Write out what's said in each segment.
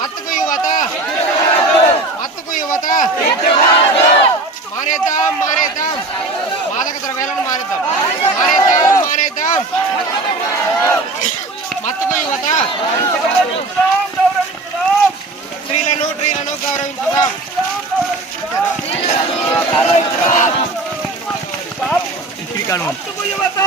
మత్తుకు యువత. మత్తుకు యువత. మారేద్దాం మారేద్దాం. మాదక ద్రవ్యాలను మారేద్దాం. మారేద్దాం మారేద్దాం. మత్తుకు యువత. స్త్రీలను స్త్రీలను గౌరవించుదాం. మత్తుకు యువత.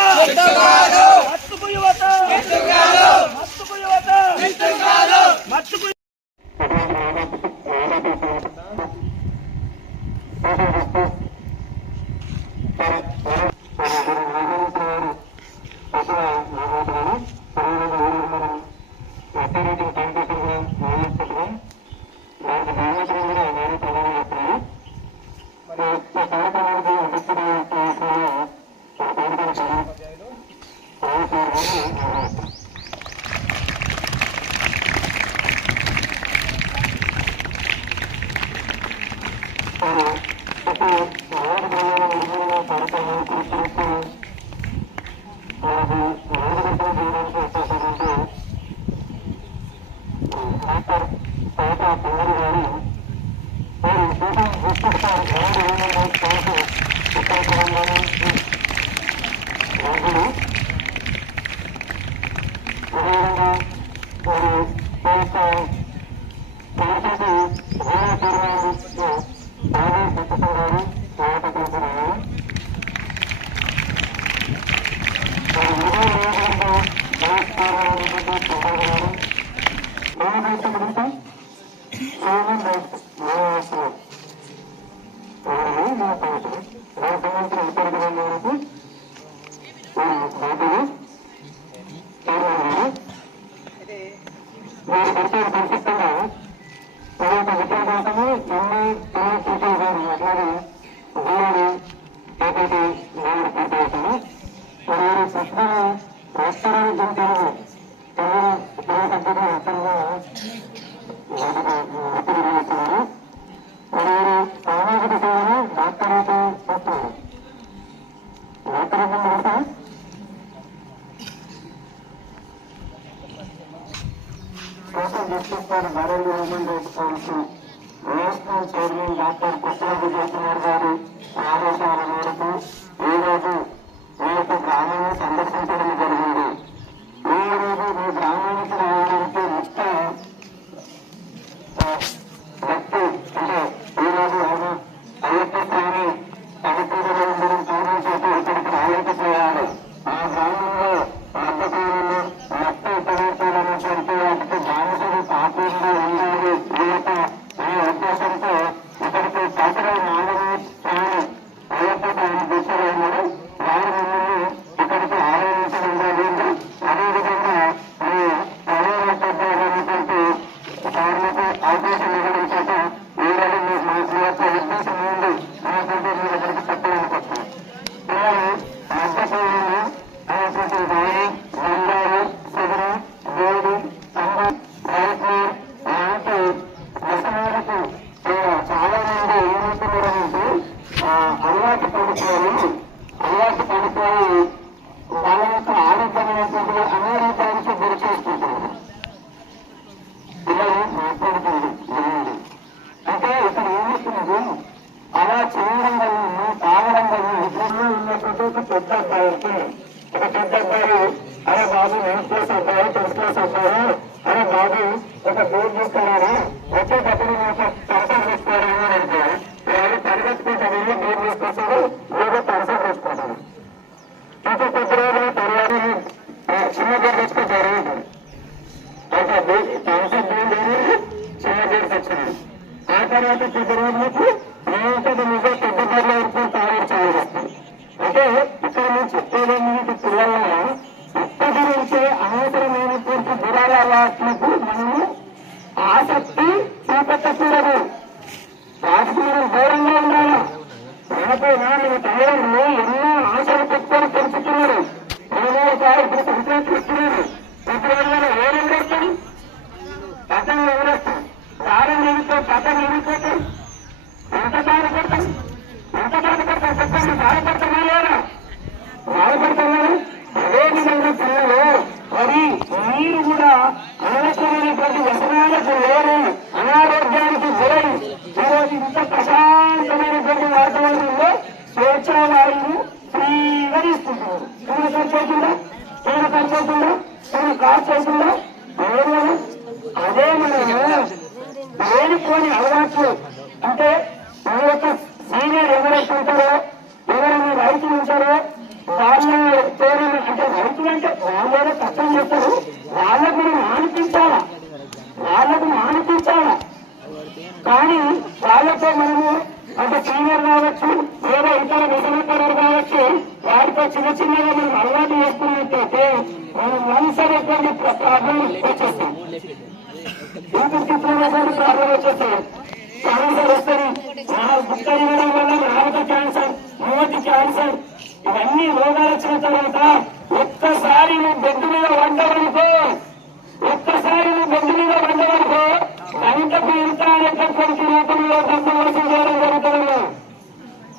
గంటకు రూపంలో గంట చేయడం జరుగుతుంది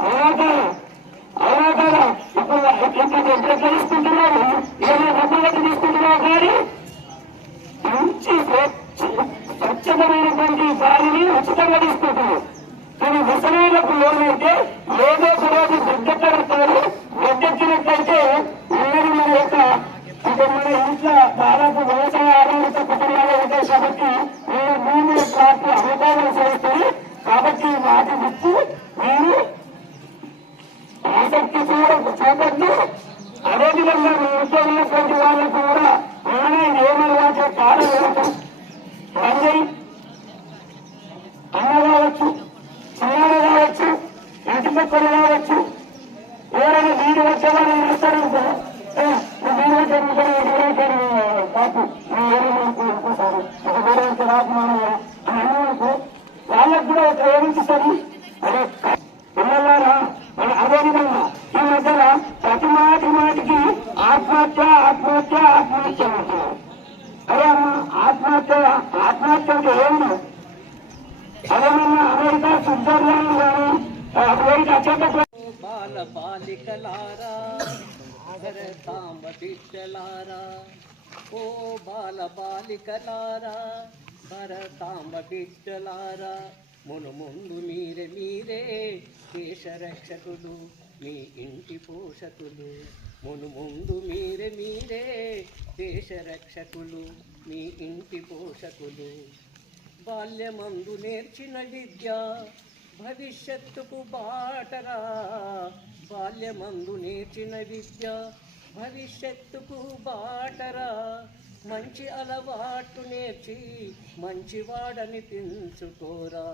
అలాగే అలాగే ఇప్పుడు ఇప్పుడు ఎట్లా తీసుకుంటున్నావు ఏమైనా డబ్బులకు తీసుకుంటున్నావు కానీ మంచి స్వచ్ఛ- స్వచ్ఛమైనటువంటి గాలిని ఉచితంగా తీసుకుంటున్నారు కానీ ముసలిలకు ఏమైతే ఏదో ఒక రోజు గడ్డెక్కడతారు గడ్డెక్కినట్లయితే ఉన్నది మన యొక్క అంటే మన ఇంట్లో దాదాపు వ్యవసాయ ఆధారిత కుటుంబాలు ఉంటాయి కాబట్టి నేను భూమి కాపు అవగాహన చేస్తాయి కాబట్టి వాటి విత్తు నేను ఆసక్తి కూడా చూపద్దు అదేవిధంగా మీ ఇంట్లో ఉన్నటువంటి వాళ్ళకు కూడా ఆన్లైన్ ఏమలవాటు కాలం వేయటం రంగయ్య అన్న కావచ్చు చిన్నాడు కావచ్చు ఇంటి పక్కన కావచ్చు ఎవరైనా వీడి వచ్చేవాళ్ళు వేస్తారనుకో ఏ, నువ్వు ఒక వేరే అని అన్ననుకో వాళ్ళకు కూడా ఒక ఏమిస్తుంది అదే పిల్లలారా మన అదే విధంగా ఈ మధ్యన ప్రతి మాటి మాటికి ఆత్మహత్య ఆత్మహత్య ఆత్మహత్య అంటున్నారు అరే అమ్మ ఆత్మహత్య ఆత్మహత్య అంటే ఏంటి అదేమన్నా అమెరికా స్విట్జర్లాండ్ కానీ అమెరికా చెత్త బాల బాలికలారా భరతాంబ బిడ్డలారా ఓ బాల బాలికలారా భరతాంబ బిడ్డలారా మును ముందు మీరే మీరే దేశ రక్షకులు మీ ఇంటి పోషకులు. మును ముందు మీరే మీరే దేశ రక్షకులు మీ ఇంటి పోషకులు. బాల్యమందు నేర్చిన విద్య భవిష్యత్తుకు బాటరా. బాల్యమందు నేర్చిన విద్య భవిష్యత్తుకు బాటరా. మంచి అలవాటు నేర్చి మంచివాడని పెంచుకోరా.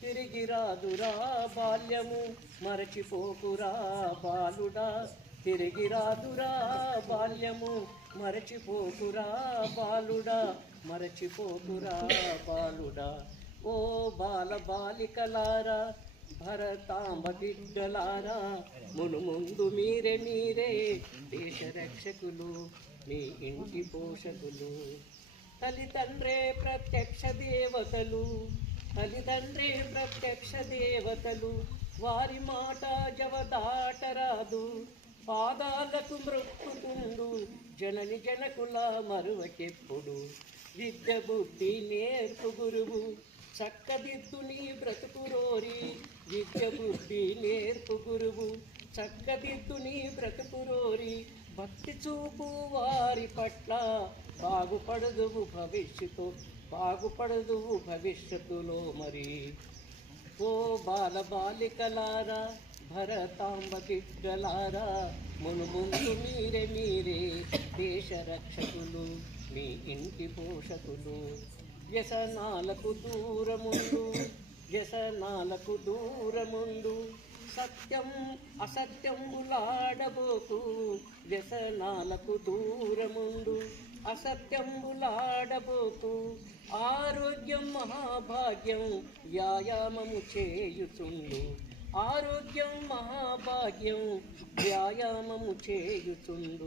తిరిగి రాదురా బాల్యము మరచిపోకురా బాలుడా. తిరిగి రాదురా బాల్యము మరచిపోకురా బాలుడా. మరచిపోకురా బాలుడా. ఓ బాల బాలికలారా భరతాంబ బిడ్డలారా మును ముందు మీరే మీరే దేశ రక్షకులు మీ ఇంటి పోషకులు. తల్లిదండ్రే ప్రత్యక్ష దేవతలు. తల్లిదండ్రే ప్రత్యక్ష దేవతలు. వారి మాట జవదాటరాదు. పాదాలకు మృక్కుతుండు జనని జనకుల మరువకెప్పుడు విద్య బుద్ధి నేర్పు గురువు. చక్కదిద్దు నీ బ్రతుకు రోరి. విద్య బుద్ధి నేర్పు గురువు. చక్కదిద్దు నీ బ్రతుకు రోరి. భక్తి చూపు వారి పట్ల బాగుపడదువు భవిష్యత్తు బాగుపడదువు భవిష్యత్తులో మరి. ఓ బాల బాలికలారా భరతాంబ బిడ్డలారా మునుముందు మీరే మీరే దేశ రక్షకులు మీ ఇంటి పోషకులు. వ్యసనాలకు దూరముండు వ్యసనాలకు దూరముండు సత్యం అసత్యంబులాడబోకు వ్యసనాలకు దూరముండు. అసత్యంబులాడబోకు ఆరోగ్యం మహాభాగ్యం వ్యాయామము చేయుచుండు. ఆరోగ్యం మహాభాగ్యం వ్యాయామము చేయుచుండు.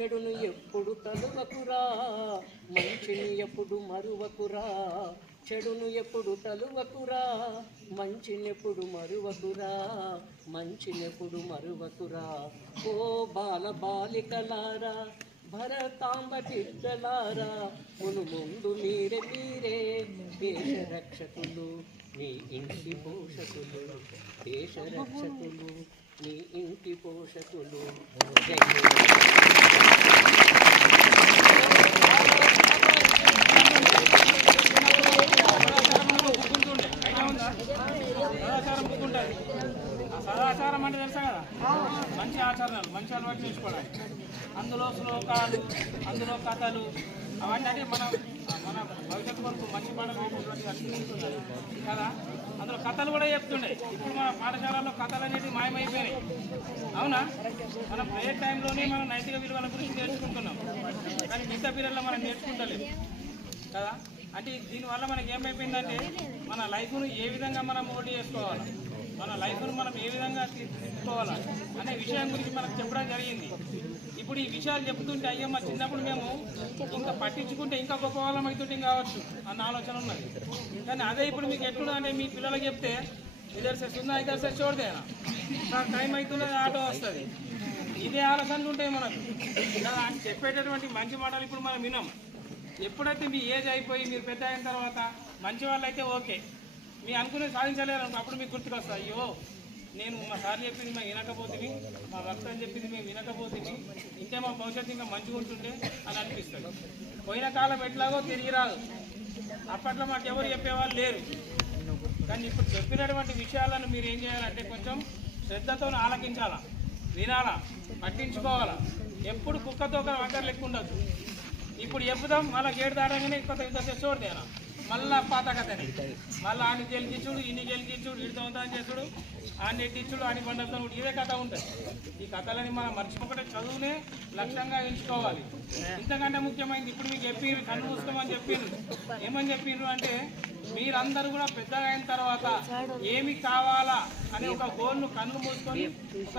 చెడును ఎప్పుడు తలువకురా మంచిని ఎప్పుడు మరువకురా చెడును ఎప్పుడు తలువకురా? మంచినెప్పుడు మరువకురా? మంచినెప్పుడు మరువకురా? ఓ బాల బాలికలారా భరతాంబ బిడ్డలారా మును ముందు మీరే మీరే దేశ రక్షకులు మీ ఇంటి పోషకులు దేశ రక్షకులు మీ ఇంటి పోషకులు. అంటే తెలుసా కదా? మంచి ఆచరణలు మంచి అలవాటు చేసుకోవడానికి. అందులో శ్లోకాలు అందులో కథలు అవన్నీ అంటే మనం మన భవిష్యత్తు కొరకు మంచి పాటలు అన్ని ఉంటున్నాయి కదా? అందులో కథలు కూడా చెప్తుండే. ఇప్పుడు మన పాఠశాలలో కథలు అనేది మాయమైపోయినాయి. అవునా? మనం ప్రే టైంలోనే మనం నైతిక విలువల గురించి నేర్చుకుంటున్నాం. కానీ మిగతా పీరియడ్లో మనం నేర్చుకుంటలేము కదా? అంటే దీనివల్ల మనకి ఏమైపోయిందంటే మన లైఫ్ను ఏ విధంగా మనం మోడీ చేసుకోవాలి? మన లైఫ్ను మనం ఏ విధంగా తీసుకోవాలా అనే విషయం గురించి మనకు చెప్పడం జరిగింది. ఇప్పుడు ఈ విషయాలు చెప్తుంటే అయ్యో మా చిన్నప్పుడు మేము ఇంకా పట్టించుకుంటే ఇంకా గొప్ప వాళ్ళం అవుతుంటే కావచ్చు? అన్న ఆలోచన ఉన్నది. కానీ అదే ఇప్పుడు మీకు ఎట్లుంది అంటే మీ పిల్లలకు చెప్తే ఇద్దరు సార్ సున్నా ఇద్దరు సార్ చూడదేనా నాకు టైం అవుతున్నది ఆటో వస్తుంది. ఇదే ఆలోచనలు ఉంటాయి మనకు. అని చెప్పేటటువంటి మంచి మాటలు ఇప్పుడు మనం వినాం ఎప్పుడైతే మీ ఏజ్ అయిపోయి మీరు పెద్ద అయిన తర్వాత మంచి వాళ్ళు అయితే ఓకే. మీ అనుకునే సాధించలేరు అనుకో అప్పుడు మీకు గుర్తుకొస్తా. అయ్యో నేను మా సార్ చెప్పింది మేము వినకపోతుంది మా భక్త అని చెప్పింది మేము వినకపోతుంది ఇంకే మా భవిష్యత్తు ఇంకా మంచిగా ఉంటుండే అని అనిపిస్తుంది. పోయిన కాలం ఎట్లాగో తిరిగి రాదు. అప్పట్లో మాకు ఎవరు చెప్పేవాళ్ళు లేరు. కానీ ఇప్పుడు చెప్పినటువంటి విషయాలను మీరు ఏం చేయాలంటే కొంచెం శ్రద్ధతో ఆలకించాలా? వినాలా? పట్టించుకోవాలా? ఎప్పుడు కుక్కతో ఒక వంకర లెక్క ఉండదు ఇప్పుడు చెప్పుదాం మళ్ళీ గేటు దాడంగానే కొత్త యుద్ధ చూడదేనా మళ్ళా పాత కథనే మళ్ళీ ఆని గెలికించుడు ఇన్ని గెలికించుడు ఇడితో అని చేసుడు ఆని ఎట్టిచ్చుడు ఆని బండతో ఇదే కథ ఉంటుంది ఈ కథలని మనం మర్చిపోకుండా చదువునే లక్ష్యంగా ఎంచుకోవాలి. ఇంతకంటే ముఖ్యమైనది ఇప్పుడు మీకు చెప్పిండ్రు కన్ను మూసుకోమని చెప్పిండ్రు ఏమని చెప్పిండ్రు అంటే మీరందరూ కూడా పెద్దగా అయిన తర్వాత ఏమి కావాలా అనే ఒక గోల్ను కన్ను మూసుకొని ఒక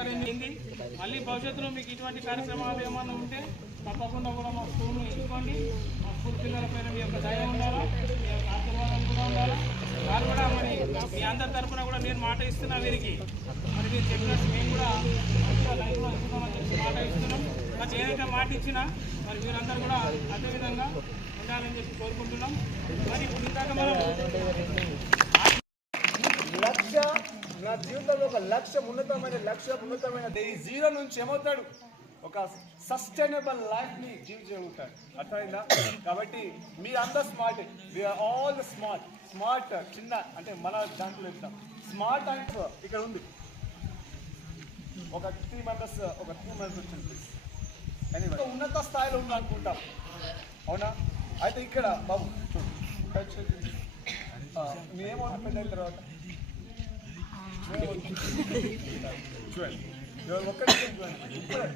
మళ్ళీ భవిష్యత్తులో మీకు ఇటువంటి కార్యక్రమాలు ఏమన్నా ఉంటే తప్పకుండా కూడా మా స్కూల్ను ఎంచుకోండి. పిల్లల పైన మీ యొక్క దయ ఉండాలా? మీ యొక్క ఆశీర్వాదం కూడా ఉండాలా? వారు కూడా మరి మీ అందరి తరఫున కూడా నేను మాట ఇస్తున్నా వీరికి. మరి మీరు చెప్పినట్టు మేము కూడా మంచిగా లైఫ్లో ఉంచుతామని చెప్పి మాట ఇస్తున్నాం. మరి ఏదైతే మాట ఇచ్చినా మరి మీరందరూ కూడా అదే విధంగా ఉండాలని చెప్పి కోరుకుంటున్నాం. మరి ఇప్పుడు ఇందాక మనం లక్ష్య నా జీవితంలో ఒక లక్ష్యం ఉన్నతమైన లక్ష్యం ఉన్నతమైన ఈ జీరో నుంచి ఏమవుతాడు? ఒక సస్టైనబుల్ లైఫ్ని జీవించగలుగుతాడు అర్థమైందా? కాబట్టి మీరు smart we're all smart smart చిన్న అంటే మన దాంట్లో ఇస్తాం స్మార్ట్ అండ్ ఇక్కడ ఉంది. ఒక త్రీ మెంబర్స్ ఒక టూ మెంబర్స్ వచ్చింది ప్లీజ్ ఉన్నత స్థాయిలో ఉంది అనుకుంటాం. అవునా? అయితే ఇక్కడ బాబు చూడు. టచ్ మీరేమవుతుంది అయిన తర్వాత. చూడండి. ఇవాళ ఒక్కటి చూడండి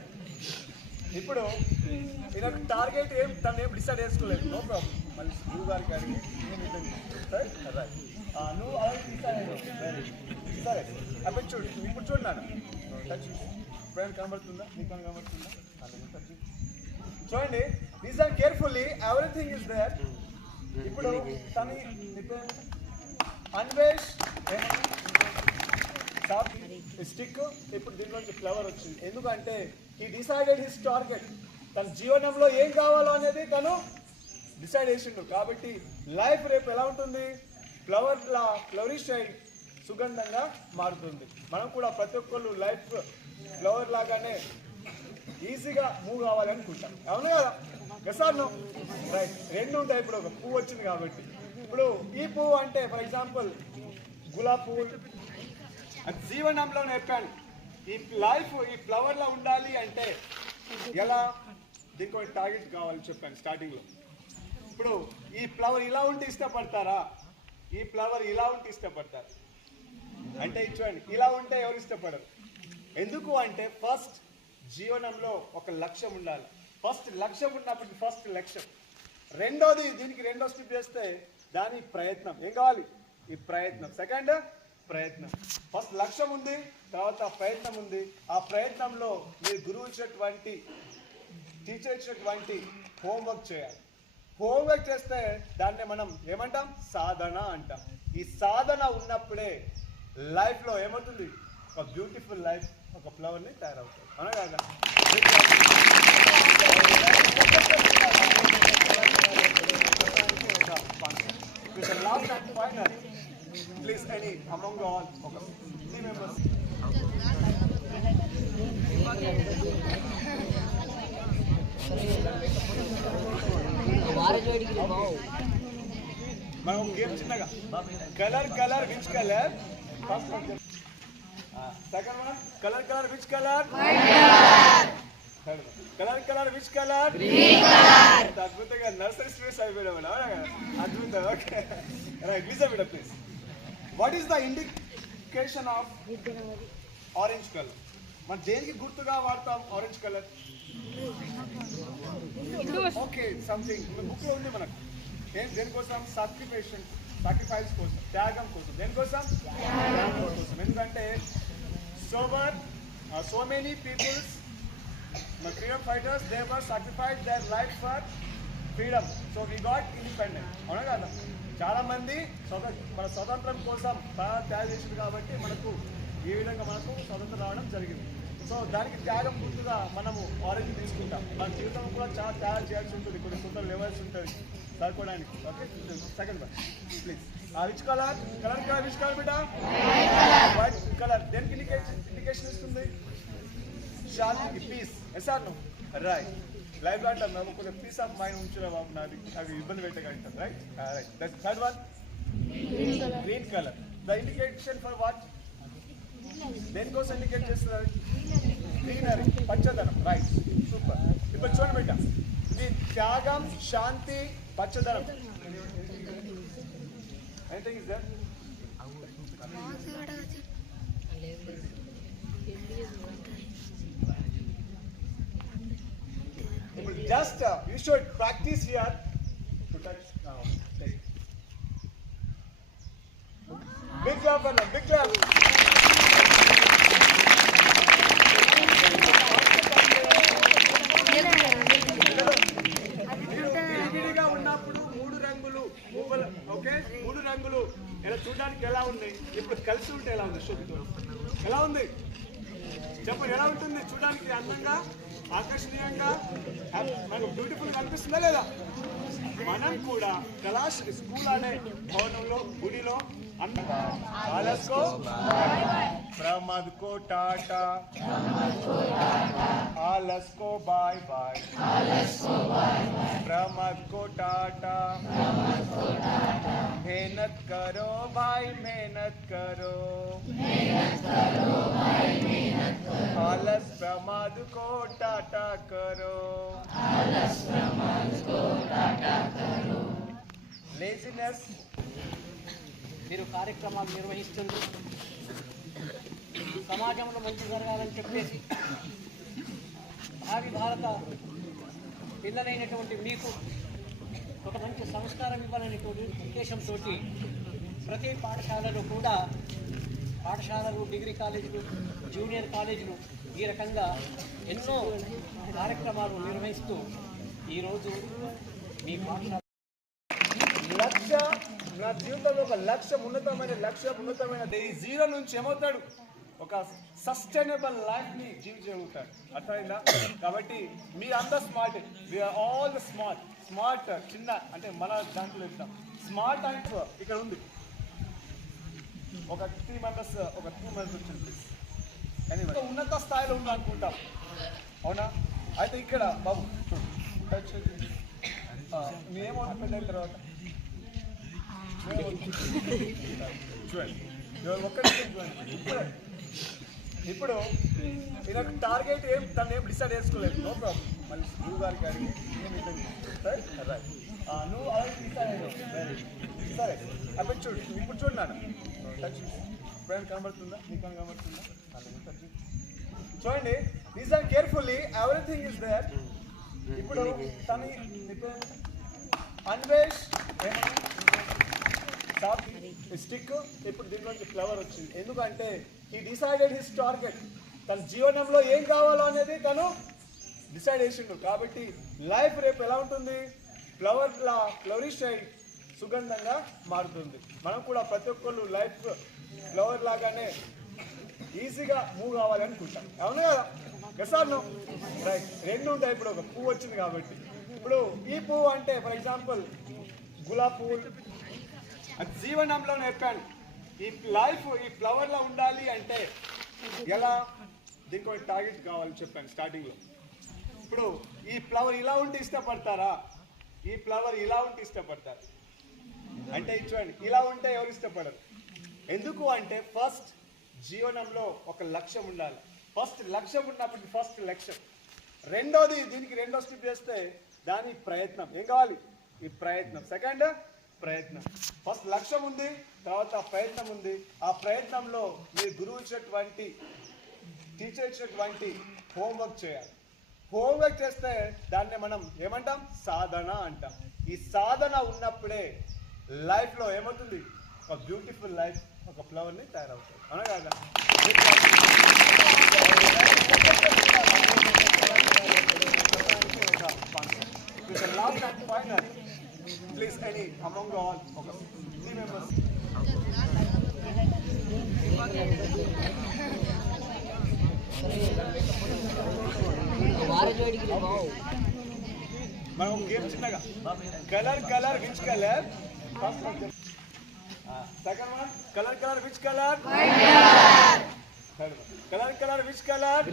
ఇప్పుడు ఇప్పుడు ఈయన టార్గెట్ ఏం తను ఏం డిసైడ్ చేసుకోలేదు. నో ప్రాబ్లం మళ్ళీ గురువు గారికి అడిగి రైట్? నువ్వు డిసైడ్ సరే. అప్పుడు చూడు ఇప్పుడు చూడు నాన్న. టచ్ కనబడుతుందా? నీకు కనబడుతుందా? అలాగే touch చేయి. చూడండి listen carefully everything is there ఇప్పుడు తను అన్వేష్ స్టిక్ ఇప్పుడు దీంట్లోంచి ఫ్లవర్ వచ్చింది. ఎందుకంటే ఈ డిసైడెడ్ హిస్ టార్గెట్ తన జీవనంలో ఏం కావాలో అనేది తను డిసైడ్ చేసిండు. కాబట్టి లైఫ్ రేపు ఎలా ఉంటుంది? ఫ్లవర్ లా ఫ్లవరిష్ అయి సుగంధంగా మారుతుంది. మనం కూడా ప్రతి ఒక్కళ్ళు లైఫ్ ఫ్లవర్ లాగానే ఈజీగా మూవ్ కావాలి అనుకుంటాం అవును కదా? గసాను రైట్ రెండు ఉంటాయి. ఇప్పుడు ఒక పువ్వు వచ్చింది కాబట్టి. ఇప్పుడు ఈ పువ్వు అంటే ఫర్ ఎగ్జాంపుల్ గులాబ్ పువ్వు. జీవనంలో చెప్పాను ఈ లైఫ్ ఈ ఫ్లవర్ లా ఉండాలి అంటే ఎలా? దీనికి ఒక టార్గెట్ కావాలని చెప్పాను స్టార్టింగ్లో. ఇప్పుడు ఈ ఫ్లవర్ ఇలా ఉంటే ఇష్టపడతారా? ఈ ఫ్లవర్ ఇలా ఉంటే ఇష్టపడతారు. అంటే చూడండి ఇలా ఉంటే ఎవరు ఇష్టపడరు? ఎందుకు అంటే ఫస్ట్ జీవనంలో ఒక లక్ష్యం ఉండాలి. ఫస్ట్ లక్ష్యం ఉన్నప్పుడు ఫస్ట్ లక్ష్యం. రెండోది దీనికి రెండో స్టెప్ చేస్తే దాని ప్రయత్నం. ఏం కావాలి? ఈ ప్రయత్నం. సెకండ్ ప్రయత్నం. ఫస్ట్ లక్ష్యం ఉంది తర్వాత ప్రయత్నం ఉంది. ఆ ప్రయత్నంలో మీరు గురువు ఇచ్చినటువంటి టీచర్ ఇచ్చినటువంటి హోంవర్క్ చేయాలి. హోంవర్క్ చేస్తే దాన్ని మనం ఏమంటాం? సాధన అంటాం. ఈ సాధన ఉన్నప్పుడే లైఫ్లో ఏమవుతుంది? ఒక బ్యూటిఫుల్ లైఫ్ ఒక ఫ్లవర్ని తయారవుతుంది. అనగా last and final please any among all ఒక త్రీ మెంబర్స్ మనం గేమ్ చిన్నగా colour colour which colour second one colour colour which colour colour colour which colour అద్భుతంగా నర్సరీ స్టూడెంట్స్ అయిపోయాడు మేడం అవునా కదా? అద్భుతం ఓకే రైట్ విజా బిడ please what is the indication of orange colour మన దేనికి గుర్తుగా వాడతాం ఆరెంజ్ కలర్ ఓకే సంథింగ్ బుక్లో ఉంది మనకు. ఏం? దేనికోసం? సాక్రిఫికేషన్ సాక్రిఫైస్ కోసం త్యాగం కోసం. దేనికోసం? త్యాగం కోసం. ఎందుకంటే sour so many peoples my freedom fighters they were sacrificed their life for freedom. So we got independent. అవునా కదా? చాలా మంది మన స్వతంత్రం కోసం ప్రాణాలు త్యాగం చేసింది కాబట్టి మనకు ఈ విధంగా మనకు స్వతంత్రం రావడం జరిగింది. సో దానికి త్యాగం గుర్తుగా మనము ఆరెంజ్ తీసుకుంటాం. మన జీవితం కూడా చాలా త్యాగం చేయాల్సి ఉంటుంది. కొన్ని సుందరం లెవెల్స్ ఉంటుంది సరిపోవడానికి. ఓకే సెకండ్ వన్ ప్లీజ్ ఆ which colour colour colour which colour బిడ్డ. వైట్ కలర్ దేనికి ఇండికేషన్ ఇండికేషన్ ఇస్తుంది? శాంతికి peace yes or no right life అంటాం మేము కొంచెం పీస్ ఆఫ్ మైండ్ ఉంచురా బాబు నాది. అవి ఇబ్బంది పెట్టగలుగుతాం right right that third one green colour the indication for what దేనికోసం ఇండికేట్ చేస్తున్నారు? గ్రీనరీ పచ్చదనం. రైట్ సూపర్ ఇప్పుడు చూడండి బిడ్డ. ఇది త్యాగం శాంతి పచ్చదనం. ఎనీథింగ్ ఇస్ దర్ ఇప్పుడు just you should practise here to touch big clap అన్న బిగ్ క్లాప్ విడివిడిగా ఉన్నప్పుడు మూడు రంగులు ఓకే? మూడు రంగులు. ఇలా చూడడానికి ఎలా ఉన్నాయి ఇప్పుడు కలిసి ఉంటే ఎలా ఉంది? శోభితో ఎలా ఉంది? చెప్పు ఎలా ఉంటుంది? చూడడానికి అందంగా? ఆకర్షణీయంగా మనకు బ్యూటిఫుల్ అనిపిస్తుందా లేదా? మనం కూడా కళాశ స్కూల్ అనే భవనంలో గుడిలో ఆలస్కో ప్రమాద్ కో టాటా ఆలస్కో బాయ్ బాయ్ प्रमद को टाटा मेहनत करो भाई मेहनत करो आलस प्रमाद को टाटा करो लेजीनेस మీరు కార్యక్రమాలు నిర్వహిస్తుంది సమాజంలో మంచి జరగాలని చెప్పేసి భావి భారత పిల్లలైనటువంటి మీకు ఒక మంచి సంస్కారం ఇవ్వాలనేటువంటి ఉద్దేశంతో ప్రతి పాఠశాలలో కూడా పాఠశాలలు డిగ్రీ కాలేజీలు జూనియర్ కాలేజీలు ఈ రకంగా ఎన్నో కార్యక్రమాలు నిర్వహిస్తూ ఈరోజు మీ పాఠశాల లక్ష్య నా జీవితంలో ఒక లక్ష్యం ఉన్నతమైన లక్ష్యం ఉన్నతమైన జీరో నుంచి ఏమవుతాడు? ఒక సస్టైనబుల్ లైఫ్ని జీవించగలుగుతాడు అర్థమైందా? కాబట్టి మీరు అందరు smart we're all smart smart చిన్న అంటే మన దాంట్లో చెప్తాం స్మార్ట్ అంటే ఇక్కడ ఉంది. ఒక త్రీ మెంబర్స్ ఒక టూ మెంబర్స్ వచ్చింది ఉన్నత స్థాయిలో ఉంది అనుకుంటాం. అవునా? అయితే ఇక్కడ బాబు మీరేమవుతుంది పెద్ద అయిన తర్వాత. చూడండి ఒక్కటి చూడండి ఇప్పుడు ఇప్పుడు ఈయనకు టార్గెట్ ఏం తను ఏం డిసైడ్ చేసుకోలేదు. నో ప్రాబ్లం మళ్ళీ గురువు గారికి అడిగి రైట్ నువ్వు ఆల్రెడీ డిసైడ్ అయ్యావు. సరే. అప్పుడు చూడు ఇప్పుడు చూడు నాన్న. ఇప్పుడు కనబడుతుందా? నీకు కనబడుతుందా? అలాగే touch చూడండి listen carefully everything is there ఇప్పుడు తను అన్వేష్. స్టిక్ ఇప్పుడు దీంట్లోంచి ఫ్లవర్ వచ్చింది. ఎందుకంటే ఈ డిసైడెడ్ హిస్ టార్గెట్ తన జీవనంలో ఏం కావాలో అనేది తను డిసైడ్ చేసిండు. కాబట్టి లైఫ్ రేపు ఎలా ఉంటుంది? ఫ్లవర్ లా ఫ్లవరిష్ అయి సుగంధంగా మారుతుంది. మనం కూడా ప్రతి ఒక్కళ్ళు లైఫ్ ఫ్లవర్ లాగానే ఈజీగా మూవ్ కావాలి అనుకుంటాం. అవును కదా? గసాను రైట్ రెండు ఉంటాయి. ఇప్పుడు ఒక పువ్వు వచ్చింది కాబట్టి. ఇప్పుడు ఈ పువ్వు అంటే ఫర్ ఎగ్జాంపుల్ గులాబ్ పువ్వు జీవనంలో నేర్పాను ఈ లైఫ్ ఈ ఫ్లవర్లో ఉండాలి అంటే ఎలా? దీనికి ఒక టార్గెట్ కావాలని చెప్పాను స్టార్టింగ్లో. ఇప్పుడు ఈ ఫ్లవర్ ఇలా ఉంటే ఇష్టపడతారా? ఈ ఫ్లవర్ ఇలా ఉంటే ఇష్టపడతారు. అంటే చూడండి ఇలా ఉంటే ఎవరు ఇష్టపడరు? ఎందుకు అంటే ఫస్ట్ జీవనంలో ఒక లక్ష్యం ఉండాలి. ఫస్ట్ లక్ష్యం ఉన్నప్పుడు ఫస్ట్ లక్ష్యం. రెండోది దీనికి రెండో స్టెప్ చేస్తే దాని ప్రయత్నం. ఏం కావాలి? ఈ ప్రయత్నం. సెకండ్ ప్రయత్నం. ఫస్ట్ లక్ష్యం ఉంది తర్వాత ప్రయత్నం ఉంది. ఆ ప్రయత్నంలో మీరు గురువు ఇచ్చినటువంటి టీచర్ ఇచ్చినటువంటి హోంవర్క్ చేయాలి. హోంవర్క్ చేస్తే దాన్ని మనం ఏమంటాం? సాధన అంటాం. ఈ సాధన ఉన్నప్పుడే లైఫ్లో ఏమవుతుంది? ఒక బ్యూటిఫుల్ లైఫ్ ఒక ఫ్లవర్ని తయారవుతుంది. అవునా last and final please any among all ఒక త్రీ మెంబర్స్ మనం గేమ్ చిన్నగా. Colour colour which colour first second one colour colour which colour third one colour colour which colour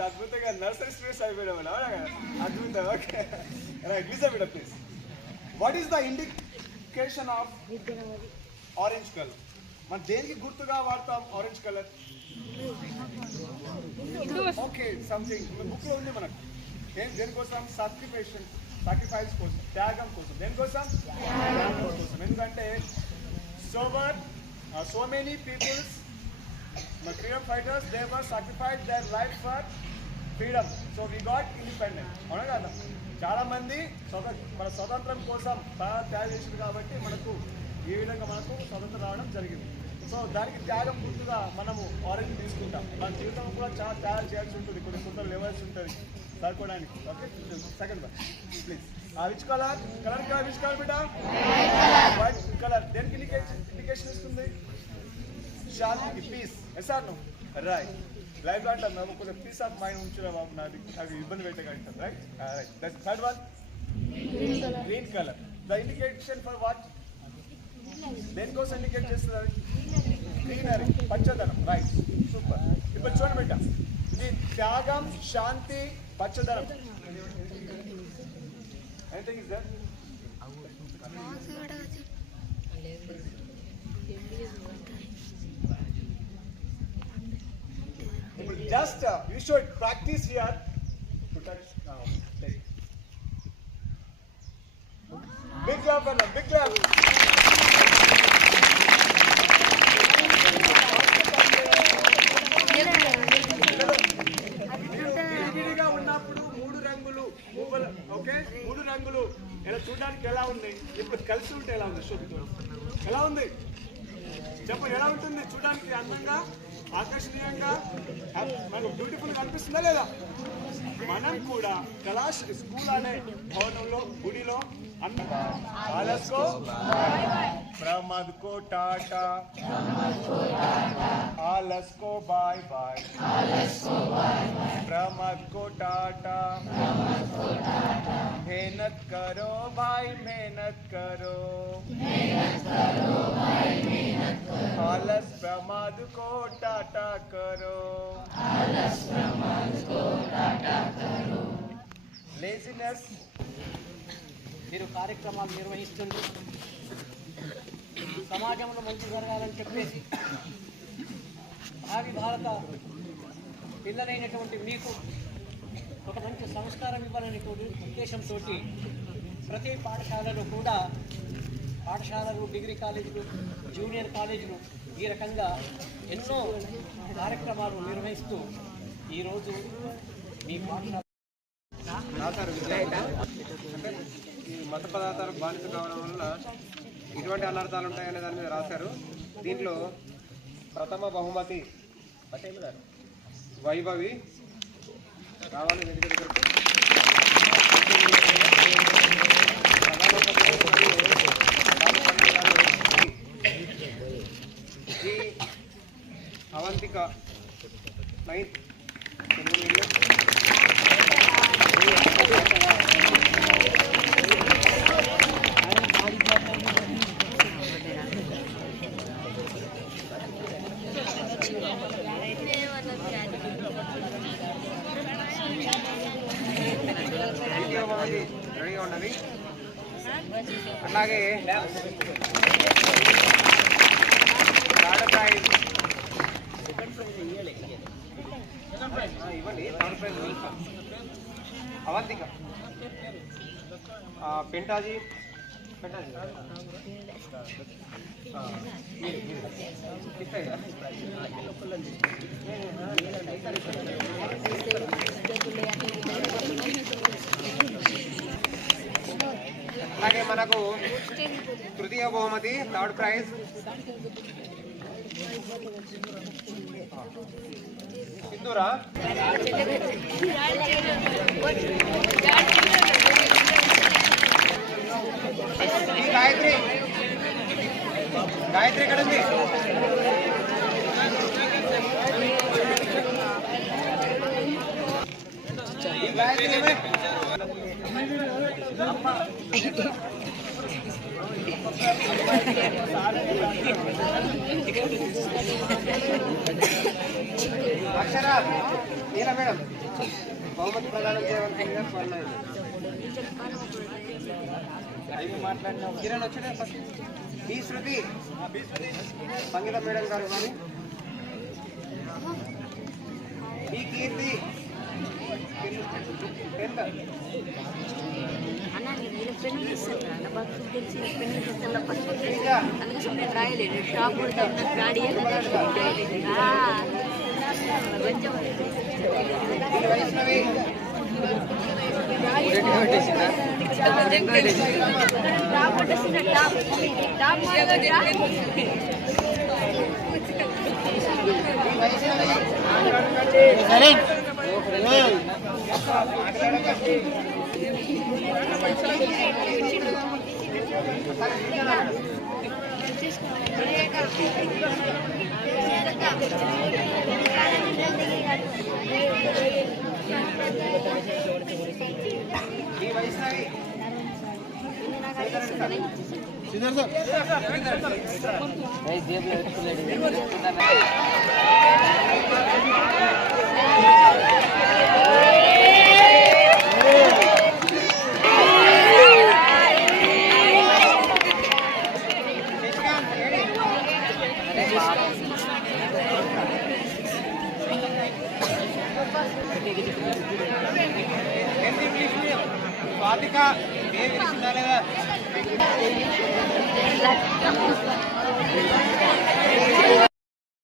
అద్భుతంగా నర్సరీ స్పేస్ అయిపోయాడు అవునా అద్భుతం okay. Right listen బిడ please what is the indication of orange colour మనం దేనికి గుర్తుగా వాడతాం orange colour okay something బుక్లో ఉంది మనకు. ఏం దేనికోసం? సాక్రిఫికేషన్ సాక్రిఫైస్ కోసం త్యాగం కోసం. దేనికోసం? త్యాగం కోసం. ఎందుకంటే sour so many peoples my freedom fighters they were sacrificed their life for freedom. So we got అవునా కదా? చాలా మంది స్వత మన స్వతంత్రం కోసం ప్రాణ త్యాగం చేసింది కాబట్టి మనకు ఈ విధంగా మనకు స్వతంత్రం రావడం జరిగింది. సో దానికి త్యాగం గుర్తుగా మనము ఆరెంజ్ తీసుకుంటాం. మన జీవితం కూడా చాలా త్యాగం చేయాల్సి ఉంటుంది. కొన్ని కొంత లెవెల్స్ ఉంటుంది సరిపోవడానికి ఓకే సెకండ్ వన్ ప్లీజ్ ఆ which colour colour colour which colour బిడ్డ? వైట్ కలర్ దేనికి ఇండికేషన్ ఇస్తుంది ఇస్తుంది? శాంతికి పీస్ ఆర్ నువ్వు రైట్ లైఫ్ అంటాం మేము కొంచెం పీస్ ఆఫ్ మైండ్ ఉంచురా బాబు నాది. అది ఇబ్బంది పెట్టగలుగుతాం right right that third one green colour the indication for what దేనికోసం ఇండికేట్ చేస్తున్నారు? గ్రీనరీ పచ్చదనం. రైట్ సూపర్ ఇప్పుడు చూడండి బిడ్డ. ఇది త్యాగం శాంతి పచ్చదనం. Anything is there Just uh, you should practice here to touch. Uh, take. Big clap for them. Big clap. ఉన్నప్పుడు మూడు రంగులు పువ్వులు ఓకే మూడు రంగులు ఇలా చూడడానికి ఎలా ఉంది ఇప్పుడు కలిసి ఉంటే ఎలా ఉంది శోభితో ఎలా ఉంది చెప్పండి ఎలా ఉంటుంది చూడడానికి అందంగా ఆకర్షణీయంగా మనకు బ్యూటిఫుల్ కనిపిస్తుందా లేదా? మనం కూడా కళాశ స్కూల్ అనే భవనంలో గుడిలో भारत को प्रमद को टाटा आलस को बाय बाय प्रमद को टाटा मेहनत करो भाई मेहनत करो आलस प्रमाद को टाटा करो लेजीनेस మీరు కార్యక్రమాలు నిర్వహిస్తుండ్రు సమాజంలో మంచి జరగాలని చెప్పేసి భావి భారత పిల్లలైనటువంటి మీకు ఒక మంచి సంస్కారం ఇవ్వాలనే ఉద్దేశంతో ప్రతి పాఠశాలలో కూడా పాఠశాలలు డిగ్రీ కాలేజీలు జూనియర్ కాలేజీలు ఈ రకంగా ఎన్నో కార్యక్రమాలు నిర్వహిస్తూ ఈరోజు మీ పాఠశాల మత పదార్థాలకు బానిస కావడం వల్ల ఇటువంటి అనర్థాలు ఉంటాయనే దాని మీద రాశారు. దీంట్లో ప్రథమ బహుమతి వైభవి రావాలి వెనుక దగ్గరకు. అవంతిక నైన్త్ తెలుగు మీడియం ద్వితీయ బహుమతి రెడీగా ఉన్నది అట్లాగే థర్డ్ ప్రైజ్ ఆ, ఇవ్వండి థర్డ్ ప్రైజ్ వెల్కమ్. అవంతిక పెంటాజీ. పెంటాజీ. అలాగే మనకు తృతీయ బహుమతి థర్డ్ ప్రైజ్. సింధూరా? గాయత్రి. గాయత్రి ఎక్కడ ఉంది? గాయత్రి అక్షర నీల మేడం బహుమతి ప్రదానం చేయవలసిందిగా కోరినాయి కిరణ్ వచ్చాడే బి శృతి సంగీత మేడం గారు కానీ బి కీర్తి పెన్ను తీస్తాను అన్న బాగా తెలిసిన పెన్ను తీస్తాను ఫస్ట్ శ్రీజ అందుకోసం నేను రాయలేదు టాప్ కూడా గాడి కొంచెం బి వైష్ణవి టాప్ కొట్టేసిన top top B Vaishnavi Swathika ఏ వినిసిందా లేదా